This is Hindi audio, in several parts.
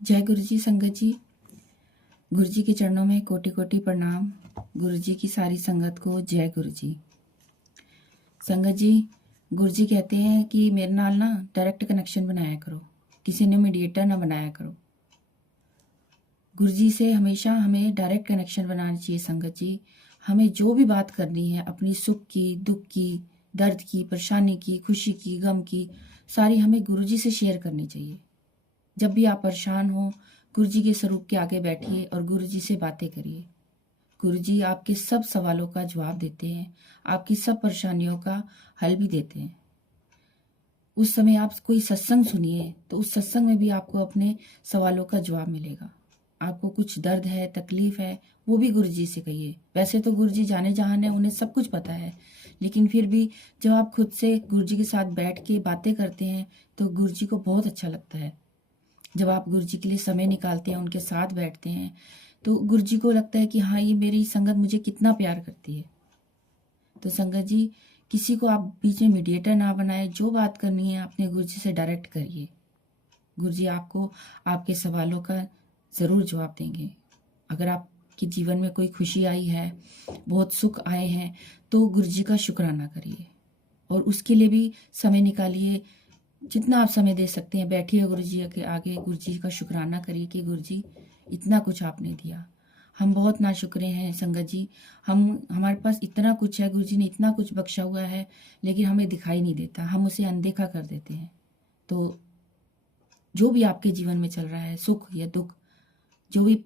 जय गुरु जी। संगत जी, गुरु जी के चरणों में कोटि कोटि प्रणाम। गुरु जी की सारी संगत को जय गुरु जी। संगत जी, गुरु जी कहते हैं कि मेरे नाल ना डायरेक्ट कनेक्शन बनाया करो, किसी ने मीडिएटर ना बनाया करो। गुरु जी से हमेशा हमें डायरेक्ट कनेक्शन बनाना चाहिए। संगत जी, हमें जो भी बात करनी है, अपनी सुख की, दुख की, दर्द की, परेशानी की, खुशी की, गम की, सारी हमें गुरु जी से शेयर करनी चाहिए। जब भी आप परेशान हो, गुरु जी के स्वरूप के आगे बैठिए और गुरु जी से बातें करिए। गुरु जी आपके सब सवालों का जवाब देते हैं, आपकी सब परेशानियों का हल भी देते हैं। उस समय आप कोई सत्संग सुनिए तो उस सत्संग में भी आपको अपने सवालों का जवाब मिलेगा। आपको कुछ दर्द है, तकलीफ है, वो भी गुरु जी से कहिए। वैसे तो गुरु जी जाने जहान है, उन्हें सब कुछ पता है, लेकिन फिर भी जब आप खुद से गुरु जी के साथ बैठ के बातें करते हैं तो गुरु जी को बहुत अच्छा लगता है। जब आप गुरु जी के लिए समय निकालते हैं, उनके साथ बैठते हैं, तो गुरु जी को लगता है कि हाँ, ये मेरी संगत मुझे कितना प्यार करती है। तो संगत जी, किसी को आप बीच में मीडिएटर ना बनाए। जो बात करनी है अपने गुरु जी से डायरेक्ट करिए। गुरु जी आपको आपके सवालों का ज़रूर जवाब देंगे। अगर आपके जीवन में कोई खुशी आई है, बहुत सुख आए हैं, तो गुरु जी का शुक्राना करिए और उसके लिए भी समय निकालिए। जितना आप समय दे सकते हैं, बैठिए गुरु जी के आगे, गुरु जी का शुक्राना करिए कि गुरु जी इतना कुछ आपने दिया। हम बहुत नाशुक्रे हैं संगत जी। हमारे पास इतना कुछ है, गुरु जी ने इतना कुछ बख्शा हुआ है, लेकिन हमें दिखाई नहीं देता, हम उसे अनदेखा कर देते हैं। तो जो भी आपके जीवन में चल रहा है, सुख या दुख, जो भी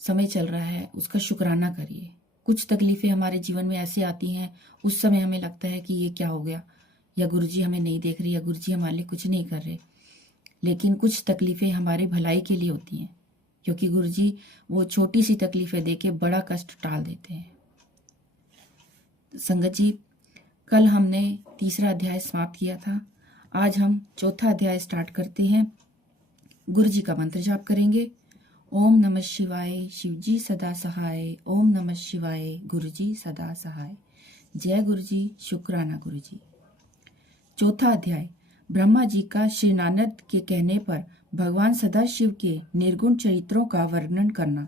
समय चल रहा है, उसका शुक्राना करिए। कुछ तकलीफ़ें हमारे जीवन में ऐसे आती हैं, उस समय हमें लगता है कि ये क्या हो गया, या गुरु जी हमें नहीं देख रहे, या गुरु जी हमारे लिए कुछ नहीं कर रहे। लेकिन कुछ तकलीफ़ें हमारी भलाई के लिए होती हैं, क्योंकि गुरु जी वो छोटी सी तकलीफ़ें दे के बड़ा कष्ट टाल देते हैं। संगत जी, कल हमने तीसरा अध्याय समाप्त किया था। आज हम चौथा अध्याय स्टार्ट करते हैं। गुरु जी का मंत्र जाप करेंगे। ओम नमः शिवाय, शिव जी सदा सहाय। ओम नमः शिवाय, गुरु जी सदा सहाय। जय गुरु जी, शुक्राना गुरु जी। चौथा अध्याय, ब्रह्मा जी का श्री नारद के कहने पर भगवान सदाशिव के निर्गुण चरित्रों का वर्णन करना।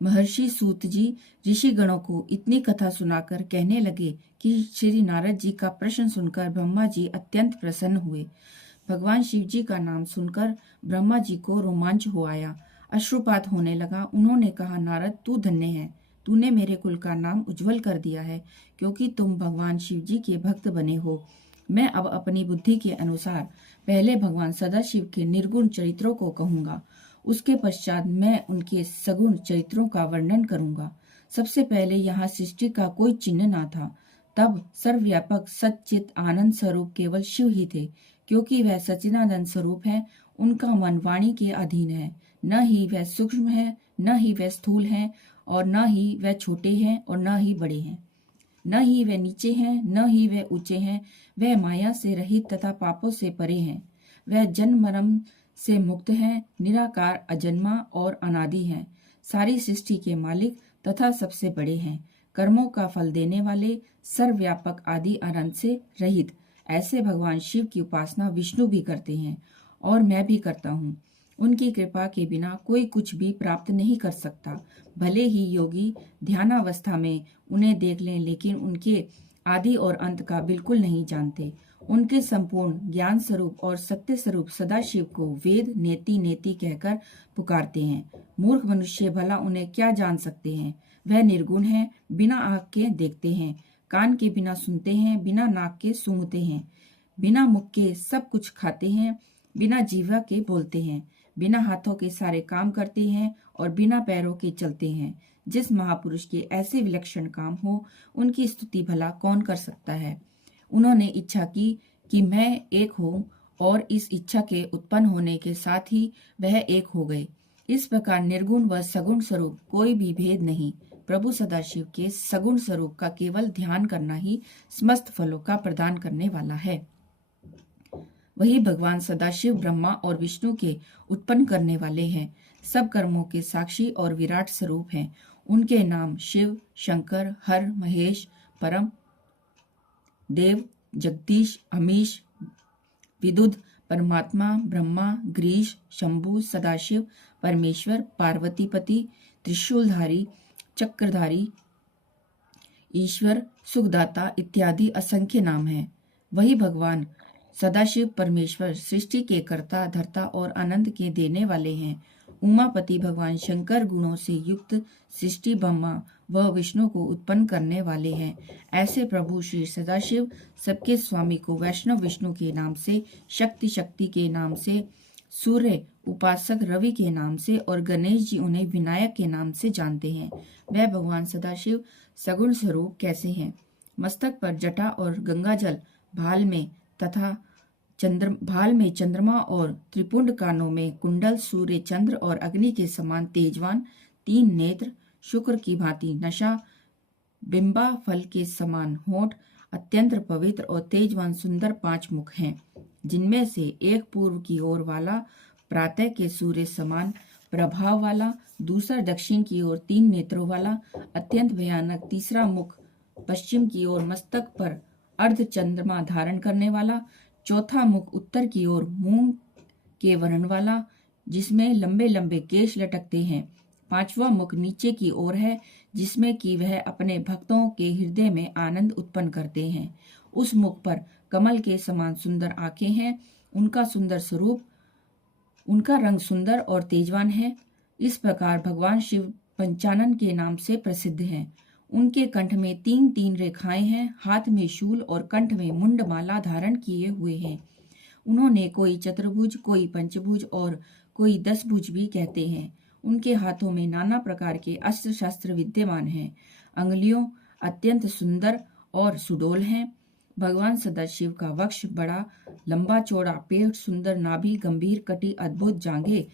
महर्षि सूत जी ऋषि गणों को इतनी कथा सुनाकर कहने लगे कि श्री नारद जी का प्रश्न सुनकर ब्रह्मा जी अत्यंत प्रसन्न हुए। भगवान शिव जी का नाम सुनकर ब्रह्मा जी को रोमांच हो आया, अश्रुपात होने लगा। उन्होंने कहा, नारद तू धन्य है, तूने मेरे कुल का नाम उज्जवल कर दिया है, क्योंकि तुम भगवान शिव जी के भक्त बने हो। मैं अब अपनी बुद्धि के अनुसार पहले भगवान सदाशिव के निर्गुण चरित्रों को कहूंगा, उसके पश्चात मैं उनके सगुण चरित्रों का वर्णन करूंगा। सबसे पहले यहाँ सृष्टि का कोई चिन्ह ना था, तब सर्वव्यापक सच्चित आनंद स्वरूप केवल शिव ही थे। क्योंकि वह सच्चिदानंद स्वरूप है, उनका मन वाणी के अधीन है। न ही वह सूक्ष्म है, न ही वह स्थूल है, और न ही वह छोटे हैं और न ही बड़े हैं। न ही वे नीचे हैं, न ही वे ऊंचे हैं। वह माया से रहित तथा पापों से परे हैं। वह जन्म मरण से मुक्त हैं, निराकार, अजन्मा और अनादि हैं। सारी सृष्टि के मालिक तथा सबसे बड़े हैं। कर्मों का फल देने वाले, सर्वव्यापक, आदि अनंत से रहित। ऐसे भगवान शिव की उपासना विष्णु भी करते हैं और मैं भी करता हूँ। उनकी कृपा के बिना कोई कुछ भी प्राप्त नहीं कर सकता। भले ही योगी ध्यानावस्था में उन्हें देख लें, लेकिन उनके आदि और अंत का बिल्कुल नहीं जानते। उनके संपूर्ण ज्ञान स्वरूप और सत्य स्वरूप सदाशिव को वेद नेति नेति कहकर पुकारते हैं। मूर्ख मनुष्य भला उन्हें क्या जान सकते हैं। वह निर्गुण है, बिना आँख के देखते हैं, कान के बिना सुनते हैं, बिना नाक के सूंघते हैं, बिना मुख के सब कुछ खाते हैं, बिना जीवा के बोलते हैं, बिना हाथों के सारे काम करते हैं और बिना पैरों के चलते हैं। जिस महापुरुष के ऐसे विलक्षण काम हो, उनकी स्तुति भला कौन कर सकता है। उन्होंने इच्छा की कि मैं एक हूँ, और इस इच्छा के उत्पन्न होने के साथ ही वह एक हो गए। इस प्रकार निर्गुण व सगुण स्वरूप कोई भी भेद नहीं। प्रभु सदाशिव के सगुण स्वरूप का केवल ध्यान करना ही समस्त फलों का प्रदान करने वाला है। वही भगवान सदाशिव ब्रह्मा और विष्णु के उत्पन्न करने वाले हैं। सब कर्मों के साक्षी और विराट स्वरूप हैं। उनके नाम शिव, शंकर, हर, महेश, परम देव, जगदीश, अमीश, विदुद, परमात्मा, ब्रह्मा, ग्रीश, शंभु, सदाशिव, परमेश्वर, पार्वतीपति, त्रिशूलधारी, चक्रधारी, ईश्वर, सुखदाता इत्यादि असंख्य नाम हैं। वही भगवान सदाशिव परमेश्वर सृष्टि के कर्ता, धर्ता और आनंद के देने वाले हैं। उमापति भगवान शंकर गुणों से युक्त सृष्टि, ब्रह्मा व विष्णु को उत्पन्न करने वाले हैं। ऐसे प्रभु श्री सदाशिव सबके स्वामी को वैष्णव विष्णु के नाम से, शक्ति के नाम से, सूर्य उपासक रवि के नाम से और गणेश जी उन्हें विनायक के नाम से जानते हैं। वह भगवान सदाशिव सगुण स्वरूप कैसे हैं? मस्तक पर जटा और गंगाजल भाल में तथा भाल में चंद्रमा और त्रिपुंड कानों में कुंडल, सूर्य, चंद्र और अग्नि के समान तेजवान, 3 नेत्र, शुक्र की भांति नशा, बिंबा फल के समान होंठ, अत्यंत पवित्र और तेजवान सुंदर 5 मुख हैं, जिनमें से एक पूर्व की ओर वाला प्रातः के सूर्य समान प्रभाव वाला, दूसरा दक्षिण की ओर 3 नेत्रों वाला अत्यंत भयानक, तीसरा मुख पश्चिम की ओर मस्तक पर अर्ध चंद्रमा धारण करने वाला, चौथा मुख उत्तर की ओर मूंग के वर्ण वाला जिसमें लंबे लंबे केश लटकते हैं, 5वां मुख नीचे की ओर है जिसमें कि वह अपने भक्तों के हृदय में आनंद उत्पन्न करते हैं। उस मुख पर कमल के समान सुंदर आंखें हैं। उनका रंग सुंदर और तेजवान है। इस प्रकार भगवान शिव पंचानन के नाम से प्रसिद्ध हैं। उनके कंठ में 3-3 रेखाएं हैं, हाथ में शूल और कंठ में मुंडमाला धारण किए हुए हैं। उन्होंने कोई चतुर्भुज, कोई पंचभुज और कोई 10 भुज भी कहते हैं। उनके हाथों में नाना प्रकार के अस्त्र शस्त्र विद्यमान हैं। अंगुलियों अत्यंत सुंदर और सुडौल हैं। भगवान सदाशिव का वक्ष बड़ा लंबा चौड़ा, पेट सुंदर, नाभि गंभीर, कटी अद्भुत, जांघें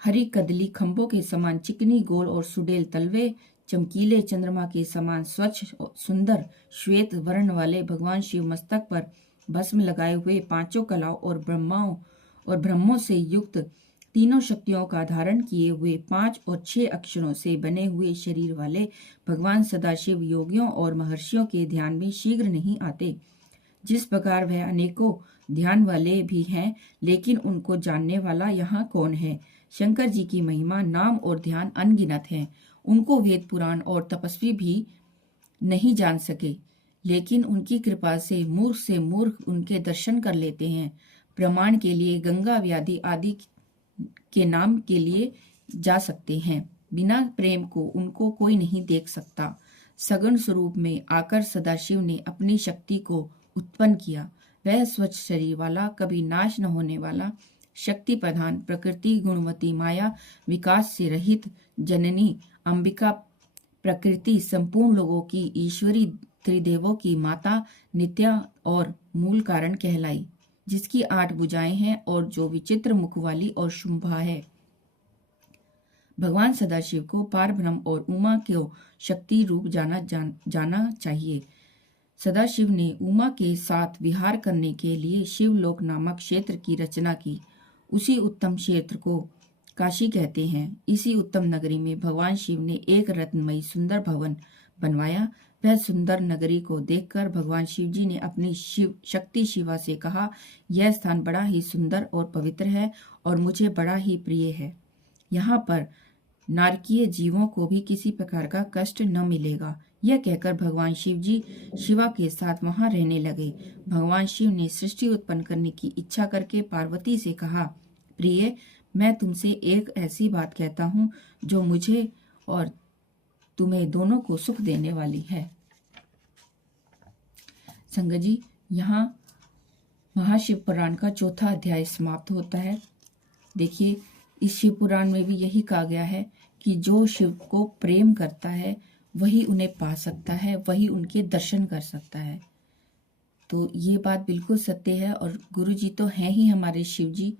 हरी कदली खंभों के समान चिकनी, गोल और सुडेल तलवे, चमकीले चंद्रमा के समान स्वच्छ सुंदर श्वेत वर्ण वाले भगवान शिव मस्तक पर भस्म लगाए हुए, 5 कलाओं और ब्रह्मों से युक्त, 3 शक्तियों का धारण किए हुए, 5 और 6 अक्षरों से बने हुए शरीर वाले भगवान सदाशिव योगियों और महर्षियों के ध्यान में शीघ्र नहीं आते। जिस प्रकार वह अनेकों ध्यान वाले भी हैं, लेकिन उनको जानने वाला यहाँ कौन है? शंकर जी की महिमा, नाम और ध्यान अनगिनत है। उनको वेद पुराण और तपस्वी भी नहीं जान सके, लेकिन उनकी कृपा से मूर्ख उनके दर्शन कर लेते हैं। प्रमाण के लिए गंगा, व्याधि आदि के नाम के लिए जा सकते हैं। बिना प्रेम को उनको कोई नहीं देख सकता। सगुण स्वरूप में आकर सदाशिव ने अपनी शक्ति को उत्पन्न किया। वह स्वच्छ शरीर वाला, कभी नाश न होने वाला, शक्ति प्रधान, प्रकृति गुणवती, माया विकास से रहित, जननी अंबिका, प्रकृति संपूर्ण लोगों की ईश्वरी, त्रिदेवों की माता, नित्या और मूल कारण कहलाई, जिसकी 8 भुजाएं हैं और जो विचित्र मुख वाली और शुंभा है। भगवान सदाशिव को पार ब्रह्म और उमा को शक्ति रूप जाना चाहिए। सदाशिव ने उमा के साथ विहार करने के लिए शिवलोक नामक क्षेत्र की रचना की। उसी उत्तम क्षेत्र को काशी कहते हैं। इसी उत्तम नगरी में भगवान शिव ने एक रत्नमयी सुंदर भवन बनवाया। वह सुंदर नगरी को देखकर भगवान शिव जी ने अपनी शक्ति शिवा से कहा, यह स्थान बड़ा ही सुंदर और पवित्र है और मुझे बड़ा ही प्रिय है। यहाँ पर नारकीय जीवों को भी किसी प्रकार का कष्ट न मिलेगा। यह कहकर भगवान शिव जी शिवा के साथ वहां रहने लगे। भगवान शिव ने सृष्टि उत्पन्न करने की इच्छा करके पार्वती से कहा, प्रिय, मैं तुमसे एक ऐसी बात कहता हूँ जो मुझे और तुम्हें दोनों को सुख देने वाली है। संगत जी, यहाँ महाशिव पुराण का 4था अध्याय समाप्त होता है। देखिए, इस शिव पुराण में भी यही कहा गया है कि जो शिव को प्रेम करता है वही उन्हें पा सकता है, वही उनके दर्शन कर सकता है। तो ये बात बिल्कुल सत्य है। और गुरु जी तो हैं ही हमारे शिव जी।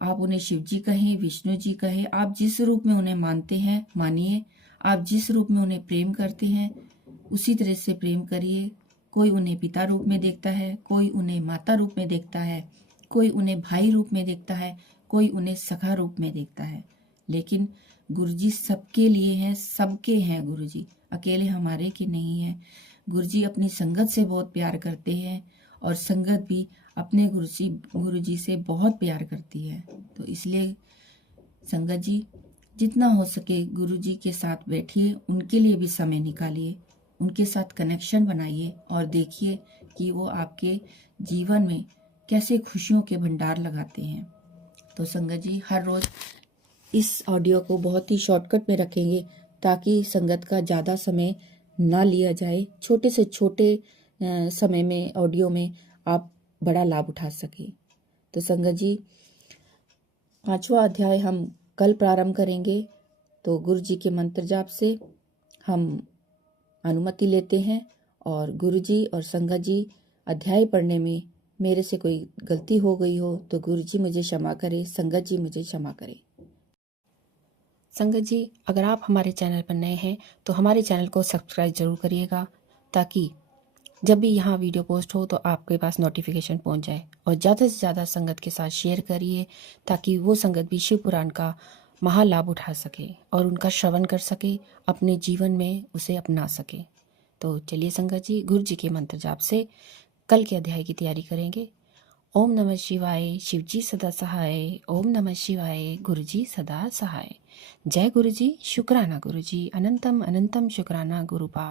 आप उन्हें शिव जी कहें, विष्णु जी कहें, आप जिस रूप में उन्हें मानते हैं मानिए। आप जिस रूप में उन्हें प्रेम करते हैं उसी तरह से प्रेम करिए। कोई उन्हें पिता रूप में देखता है, कोई उन्हें माता रूप में देखता है, कोई उन्हें भाई रूप में देखता है, कोई उन्हें सखा रूप में देखता है। लेकिन गुरुजी सबके लिए हैं, सबके हैं गुरुजी, अकेले हमारे के नहीं है। गुरुजी अपनी संगत से बहुत प्यार करते हैं और संगत भी अपने गुरु जी से बहुत प्यार करती है। तो इसलिए संगत जी जितना हो सके गुरु जी के साथ बैठिए, उनके लिए भी समय निकालिए, उनके साथ कनेक्शन बनाइए और देखिए कि वो आपके जीवन में कैसे खुशियों के भंडार लगाते हैं। तो संगत जी हर रोज़ इस ऑडियो को बहुत ही शॉर्टकट में रखेंगे ताकि संगत का ज़्यादा समय ना लिया जाए। छोटे से छोटे समय में ऑडियो में आप बड़ा लाभ उठा सकें। तो संगत जी 5वां अध्याय हम कल प्रारंभ करेंगे। तो गुरु जी के मंत्र जाप से हम अनुमति लेते हैं और गुरु जी और संगत जी अध्याय पढ़ने में मेरे से कोई गलती हो गई हो तो गुरु जी मुझे क्षमा करें, संगत जी मुझे क्षमा करें। संगत जी अगर आप हमारे चैनल पर नए हैं तो हमारे चैनल को सब्सक्राइब जरूर करिएगा ताकि जब भी यहाँ वीडियो पोस्ट हो तो आपके पास नोटिफिकेशन पहुँच जाए। और ज़्यादा से ज़्यादा संगत के साथ शेयर करिए ताकि वो संगत भी शिव पुराण का महालाभ उठा सके और उनका श्रवण कर सके, अपने जीवन में उसे अपना सके। तो चलिए संगत जी गुरु जी के मंत्र जाप से कल के अध्याय की तैयारी करेंगे। ओम नमः शिवाय, शिवजी सदा सहाय। ओम नमः शिवाय, गुरुजी सदा सहाय। जय गुरुजी, शुक्राना गुरुजी, अनंतम अनंतम शुक्राना गुरुपा।